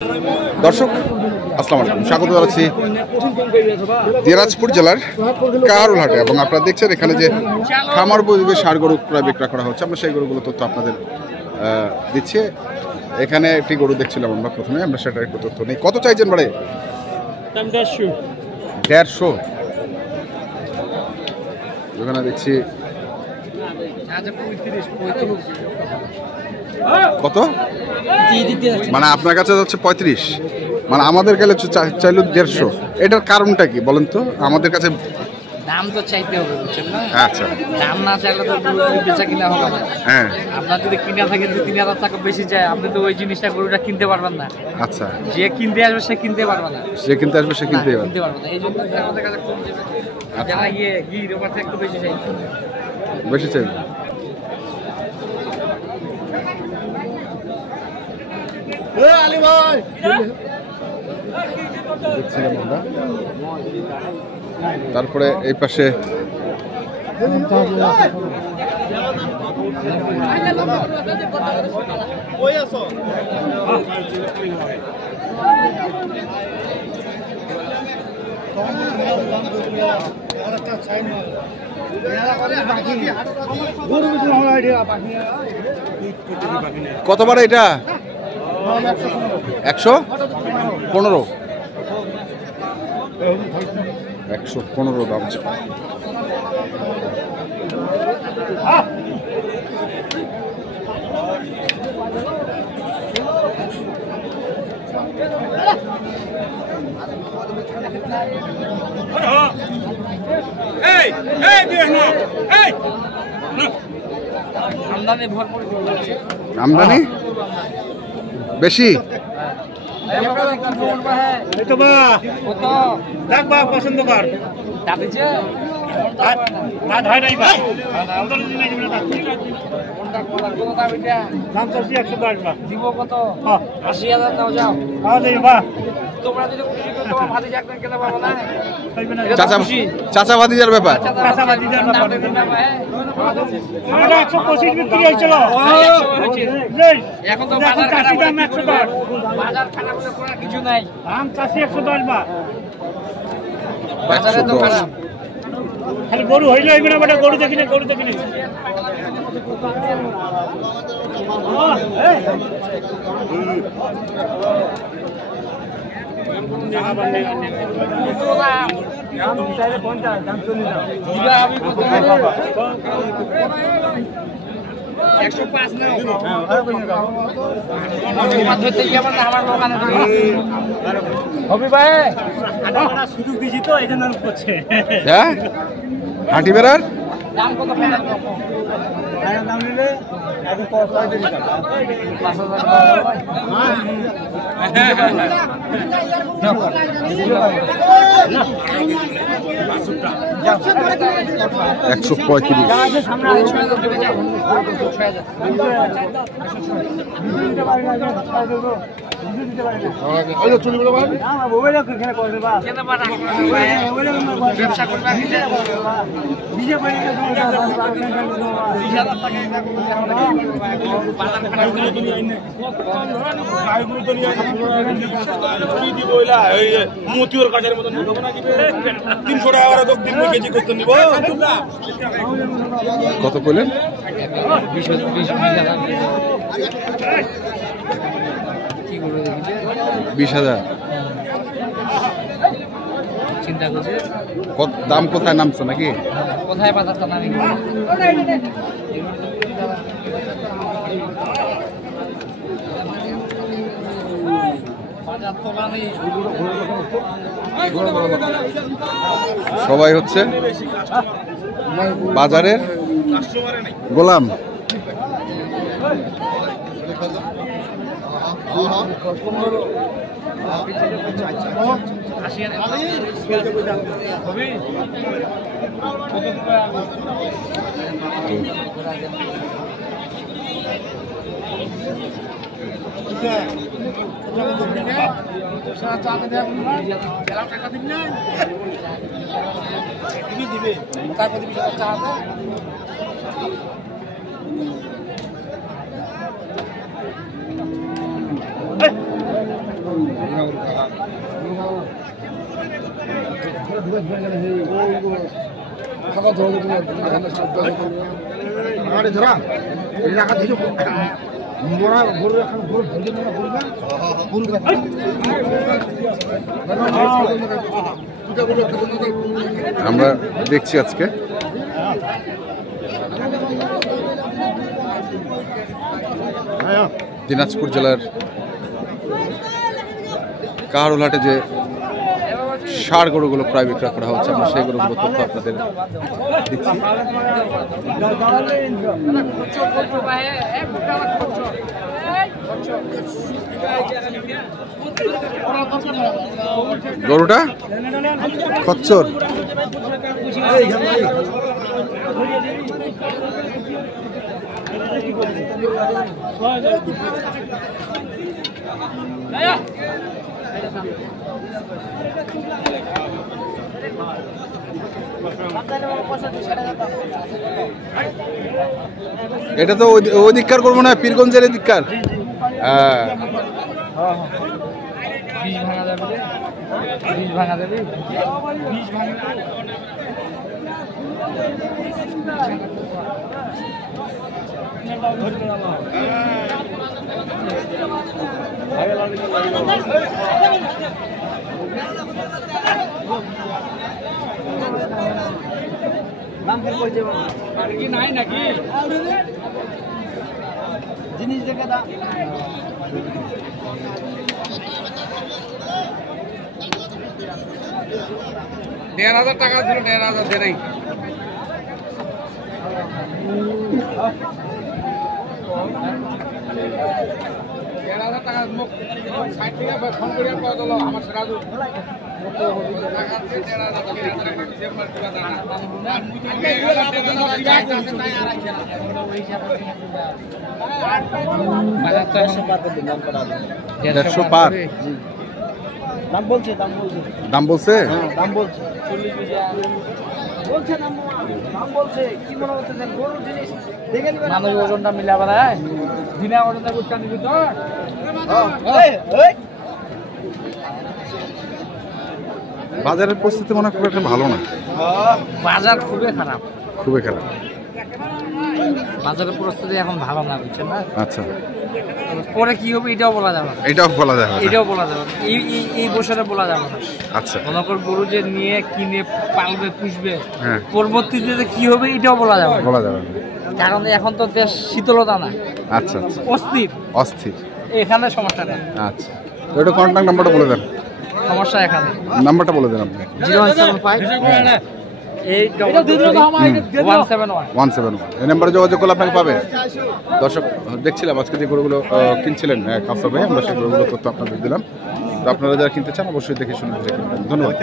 দর্শক আসসালামু আলাইকুম, স্বাগত জানাচ্ছি দিনাজপুর জেলার কাহারুলহাটে। এবং আপনারা দেখছেন এখানে যে খামার উপযোগী ষাঁড় গরু ক্রয় বিক্রয় করা হচ্ছে, আমরা সেই গরুগুলো তথ্য আপনাদের দিচ্ছি। এখানে একটি গরু দেখছিলাম আমরা প্রথমে, আমরা সেটার একটু তথ্য নেই। কত চাইছেন বাড়ে? 150। এখানে দেখছি কত, মানে আপনার কাছে যাচ্ছে 35, মানে আমাদের গেলে চাইল 150। এটার কারণটা কি বলেন তো? আমাদের কাছে দাম তো চাইতে হবে, বুঝছেন না? আচ্ছা, দাম না চাইলে তো বেচা কিনা হবে না। হ্যাঁ, আপনার যদি কিনা থাকে 2-3 হাজার টাকা বেশি যায়, আপনি তো ওই জিনিসটা গরুটা কিনতে পারবেন না। আচ্ছা, যে কিনতে আসবে সে কিনতে পারবে না, সে কিনতে আসবে সে কিনতে কিনতে পারবে না। এই জন্য আমাদের কাছে কম যাবে, যারা গির ওপর থেকে একটু বেশি চাই, বেশি চাইবে। আলী ভাই দেখছিলাম আমরা। তারপরে এই পাশে কতবার এটা? 115। 115 দাম। আমদানি ভরপুর হচ্ছে। আমদানি বেশি। পছন্দ কর দিব কত? 80,000 দাও, যাও। তোমরা যদি খুশি করো, তোমার ভাতি যাকবেন কেন পাবো না? চাচা ভাতিজার ব্যাপার। এখন তো বাজার খারাপ, বাজার খারাপ করার কিছু নাই। বাজারে তো খারাপ। খালি গরু হইলে হইবে না, বেটা গরু দেখিনি, গরু দেখিনি। সুযোগ দিছি তো, এই জন্য করছে। হ্যাঁ, হাঁটি বেড়ার দাম কত? দাম নিলে মতিওর কাজের মতো 300 টাকা তো 3 কেজি করতে নিব। কত বললেন? 20,000। চিন্তা করছে দাম কোথায় নামছে নাকি? কোথায় বাজারটা নামে সবাই হচ্ছে বাজারের গোলাম। আমরা দেখছি আজকে দিনাজপুর জেলার কাহারোলহাটে যে ষাঁড় গরুগুলো প্রায় বিক্রয় করা হচ্ছে, আমরা সেই গরুগুলো তথ্য আপনাদের দিচ্ছি। গরুটা খচ্চর, এটা তো ওই দিককার করবো না, পীরগঞ্জের এদিককার। হ্যাঁ, জিনিস দেখে দা 1,500 টাকা ছিল, 1,500 দেয় নাই। টাকা 60 টাকা ফোন করে পাওয়া গেল আমার রাজু দাম বলছে কি মনে হচ্ছে গরুর জিনিস দেখে নিবেন, মানুষ ওজনটা মিলে আবার বিনা ওজনটা করতে নিবি তো। বাজারের পরিস্থিতি মনে খুব একটা ভালো না, বাজার খুবই খারাপ, খুবই খারাপ। বাজারের পরিস্থিতি এখন ভালো না, বুঝছেন না? আচ্ছা, পরে কি হবে এটাও বলা যাবে না, এটাও বলা যাবে না, এটাও বলা যাবে না, এই বছরে বলা যাবে না। আচ্ছা, মনে কর গরু যে নিয়ে কিনে পালবে পুষবে, হ্যাঁ, পরবর্তীতে যে কি হবে এটাও বলা যাবে না, বলা যাবে না। কারণ এখন তো দেশ শীতলতা না, আচ্ছা আচ্ছা, অস্থির, অস্থির। এখানে সমস্যা নেই। আচ্ছা, তো এটা কন্ট্যাক্ট নাম্বারটা বলে দেন, সমস্যা এখানে নাম্বারটা বলে দেন আপনি। 0175 171 এই নাম্বারে যোগাযোগ করলে আপনাকে পাবে। দর্শক দেখছিলাম আজকে যে গরুগুলো কিনছিলেন কাউসার ভাই, আমরা সেই গরুগুলো তথ্য আপনাদের দিলাম। তো আপনারা যারা কিনতে চান অবশ্যই দেখে শুনে কিনবেন। ধন্যবাদ।